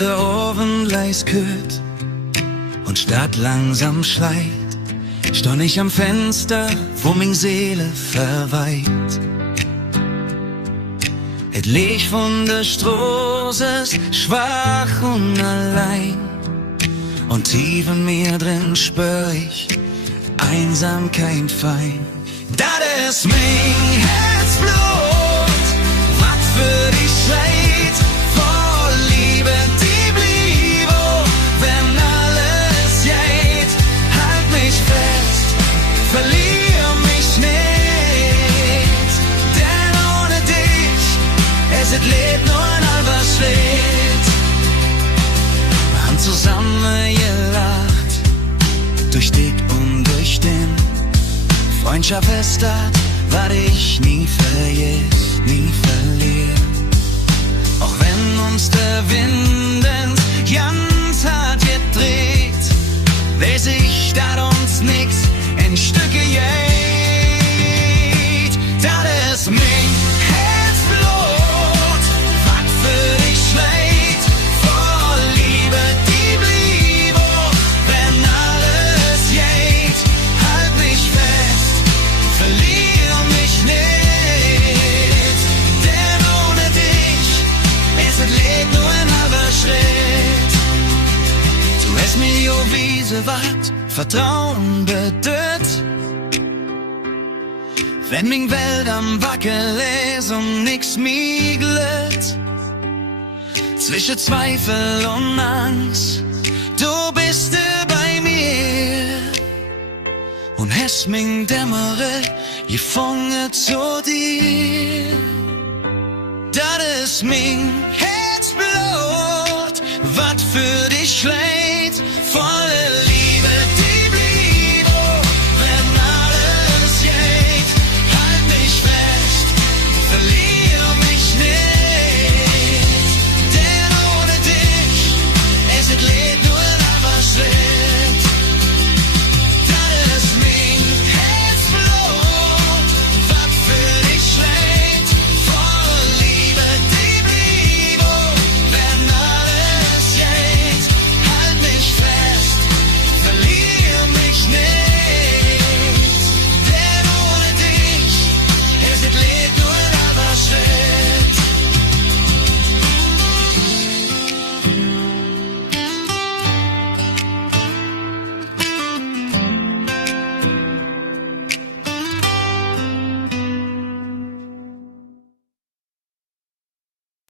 der Ofen leis kühlt und Stadt langsam schleit, stund ich am Fenster, wo min Seele verweiht. Et Licht von der Straße ist schwach und allein, und tief in mir drin spür ich Einsamkeit fein. Das ist mein Herzblut, was für dich schreit, vor Liebe, die blieb, wenn alles geht. Halt mich fest, verlier mich nicht, denn ohne dich es lebt nur ein halber Schritt. Wir haben zusammen gelacht, durch dick und durch dünn. Freundschaft ist das, was ich nie vergiss, nie verlier. Auch wenn uns der Wind ins ganz hart gedreht, weiß ich, dass uns nix in Stücke geht. Das ist mein Herzblut, was für dich schlägt, vor Liebe, die blieb, wenn alles geht. Halt mich fest, verlier mich nicht, denn ohne dich ist es Leben nur ein halber Schritt. Du hast mir jo wiese wat Vertrauen bedeutet, wenn min Welt am Wackel ist und nix miegelt, zwischen Zweifel und Angst, du bist bei mir und hast min Dämmere gefangen zu dir. Das ist min Herzblut, was für